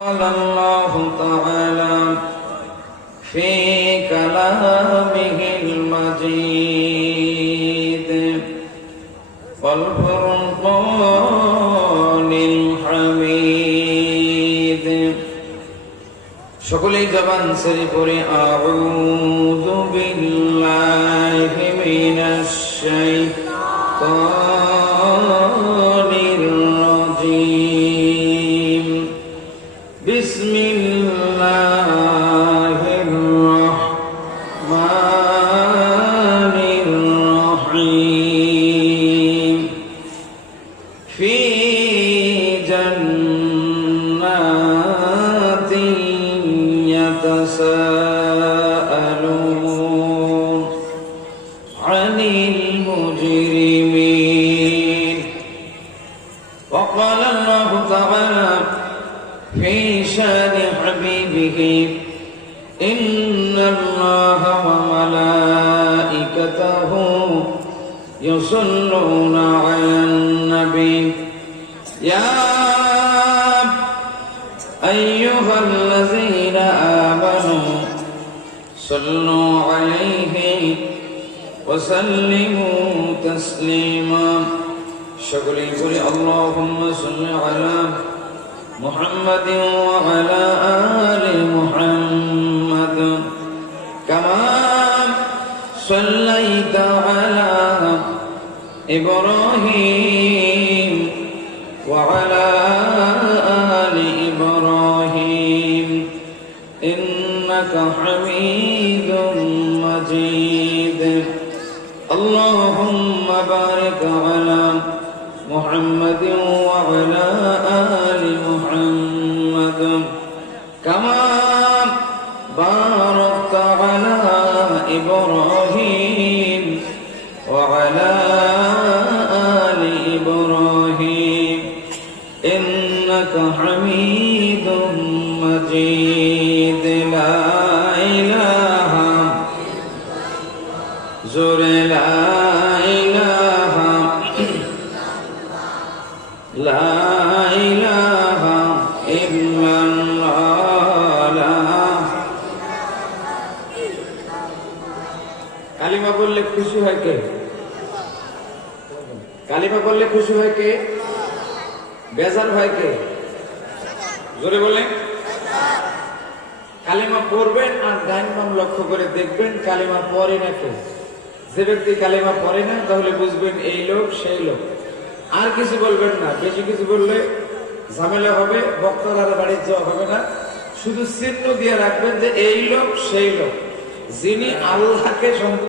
قال الله تعالى في كلامه المجيد والفرقان الحميد সকলেই জবান ছেড়ে পড়ে আউযু বিল্লাহি মিনাশ শাইতানির রাজীম বিসমিল্লাহির রাহমানির রহিম ফি জান্নাতিন يتساءلون عن المجرمين وقال الله تعالى في شان حبيبه إن الله وملائكته يصلون على النبي يا أيها الذين آمنوا صلوا عليه وسلموا تسليما شكرا لله اللهم صل على محمد وعلى آل محمد كما صليت على إبراهيم وعلى آل إبراهيم إنك حميد مجيد اللهم بارك على محمد وعلى آل محمد كما باركت على إبراهيم وعلى آل إبراهيم إنك حميد مجيد لا إله زر لا إله لا إله إلا الله لا কালিমা বললে খুশি হয় কে? কালিমা বললে খুশি হয় কে? বেজার হয় কে? জোরে বলেন। কালিমা পড়বেন আর ডান বাম লক্ষ্য করে দেখবেন কালিমা পড়ে না কে। যে ব্যক্তি কালিমা পড়ে না তাহলে বুঝবেন এই লোক সেই লোক। আর কিছু বলবেন না, বেশি কিছু বললে ঝামেলা হবে, বক্তার বাড়ি যাওয়া হবে না। শুধু চিহ্ন দিয়ে রাখবেন যে এই লোক সেই লোক, যিনি আল্লাহকে